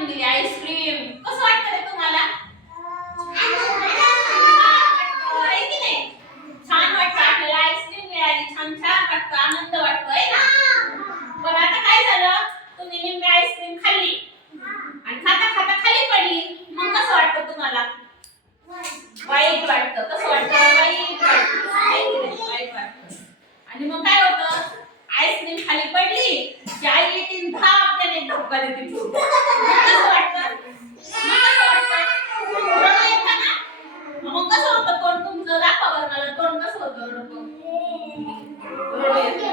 आणून दिली आईस्क्रीम. कसं वाटतं रे तुम्हाला? छान वाटतं आपल्याला आईस्क्रीम मिळाली. छान छान वाटतं, आनंद वाटतो आहे ना. पण आता काय झालं, तुम्ही निम्मी आईस्क्रीम खाल्ली आणि खाता खाता खाली पडली. मग कसं वाटतं तुम्हाला? वाईट वाटतं. कसं वाटतं? वाईट वाटतं. वाईट वाटतं. आणि मग काय होतं, आईस्क्रीम खाली पडली की आई येतील धाप त्याने धक्का देते. कसं वाटतं? रडू येतं ना. मग कसं होतं तोंड तुमचं? दाखवा बरं मला तोंड कसं होतं रडू येतं.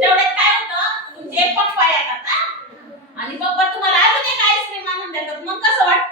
तेवढ्यात काय होतं, तुमचे पप्पा येतात आणि पप्पा तुम्हाला अजून एक आईस्क्रीम आणून देतात. मग कसं वाटतं?